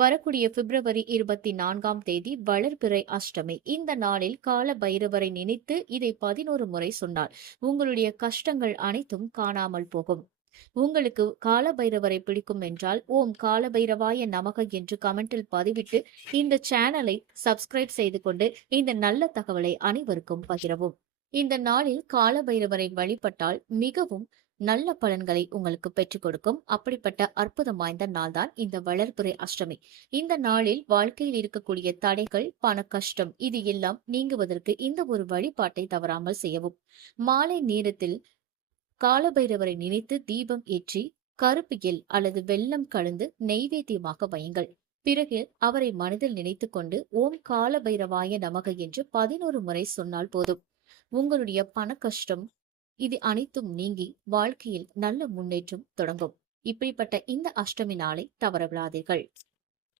வரக்கூடிய பிப்ரவரி 24ஆம் தேதி வளர்பிறை அஷ்டமி. இந்த நாளில் கால பைரவரை நினைத்து இதை 11 முறை சொன்னால் உங்களுடைய கஷ்டங்கள் அனைத்தும் காணாமல் போகும். உங்களுக்கு கால பைரவரை பிடிக்கும் என்றால் ஓம் கால பைரவாய நமக என்று கமெண்டில் பதிவிட்டு இந்த சேனலை சப்ஸ்கிரைப் செய்து கொண்டு இந்த நல்ல தகவலை அனைவருக்கும் பகிரவும். இந்த நாளில் கால பைரவரை வழிபட்டால் மிகவும் நல்ல பலன்களை உங்களுக்கு பெற்றுக் கொடுக்கும். அப்படிப்பட்ட அற்புதம் வாய்ந்த நாள் தான் இந்த வளர்பிறை அஷ்டமி. இந்த நாளில் வாழ்க்கையில் இருக்கக்கூடிய தடைகள், பண கஷ்டம் இது எல்லாம் நீங்குவதற்கு இந்த ஒரு வழிபாட்டை தவறாமல் செய்யவும். மாலை நேரத்தில் காலபைரவரை நினைத்து தீபம் ஏற்றி கருப்பு எள் அல்லது வெல்லம் கலந்து நெய்வேத்தியமாக வையுங்கள். பிறகு அவரை மனதில் நினைத்துக் கொண்டு ஓம் கால பைரவாய நமக என்று 11 முறை சொன்னால் போதும். உங்களுடைய பண கஷ்டம் இது அனைத்தும் நீங்கி வாழ்க்கையில் நல்ல முன்னேற்றம் தொடங்கும். இப்படிப்பட்ட இந்த அஷ்டமி நாளை தவறவிடாதீர்கள்.